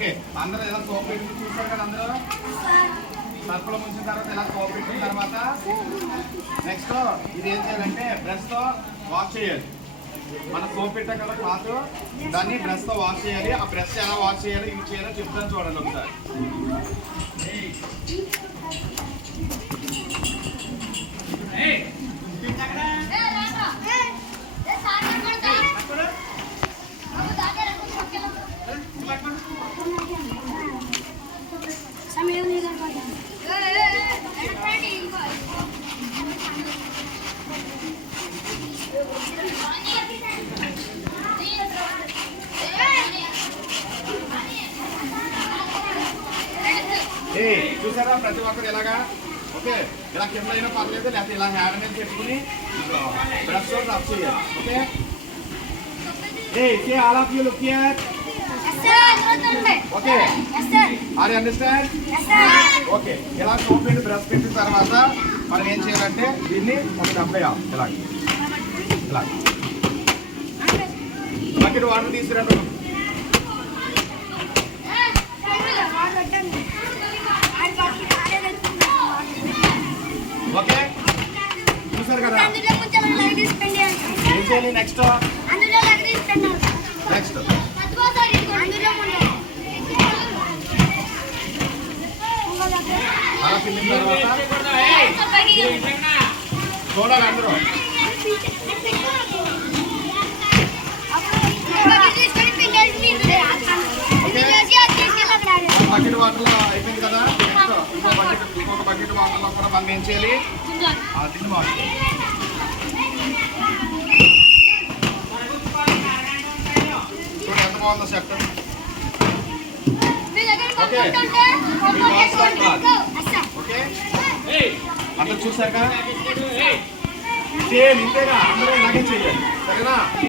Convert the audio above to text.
Okay అందరూ ఇలా soap పెట్టి చూస్తారు కదా అందరూ సర్ఫ్లో ముంచిన తర్వాత ఇలా సోప్ పెట్టిన తర్వాత నెక్స్ట్ ఇది ఏం చేయాలంటే బ్రష్తో వాష్ చేయాలి. మనం సోప్ పెట్టాం కదా క్లాత్, దాన్ని బ్రష్తో వాష్ చేయాలి. ఆ బ్రష్ ఎలా వాష్ చేయాలి యూజ్ చేయాలో చెప్తాను చూడండి ఒకసారి. చూసారా ప్రతి ఒక్కరు ఎలాగా ఓకే ఇలా కింద అయినా పర్లేదు, లేకపోతే ఇలా హ్యాండ్ మీద పెట్టుకుని బ్రష్ రబ్ చేయాలి. Okay say all of you look here. Okay are you understand? Okay ఇలా సోప్ పెట్టి బ్రష్ పెట్టిన తర్వాత మనం ఏం చేయాలంటే దీన్ని ఒక డబ్బా ఇలా ఇలా బకెట్ వాటర్ తీసుకురండి. ఓకే చూసారు కదా ఏం చేయాలి నెక్స్ట్ నెక్స్ట్ అలా కిందిన తర్వాత చూడాలి అందరూ. బకెట్ వాటర్లో అయిపోయింది కదా, ఇంకొక బకెట్ వాటర్లో కూడా మనం ఏం చేయాలి దిండు మార్చు. చూడండి ఎంత బాగుందో సెట్. ఓకే ఓకే అందరూ చూసారుగా సేమ్ ఇంతేగా అందరూ ఇలాగే చేయాలి సరేనా.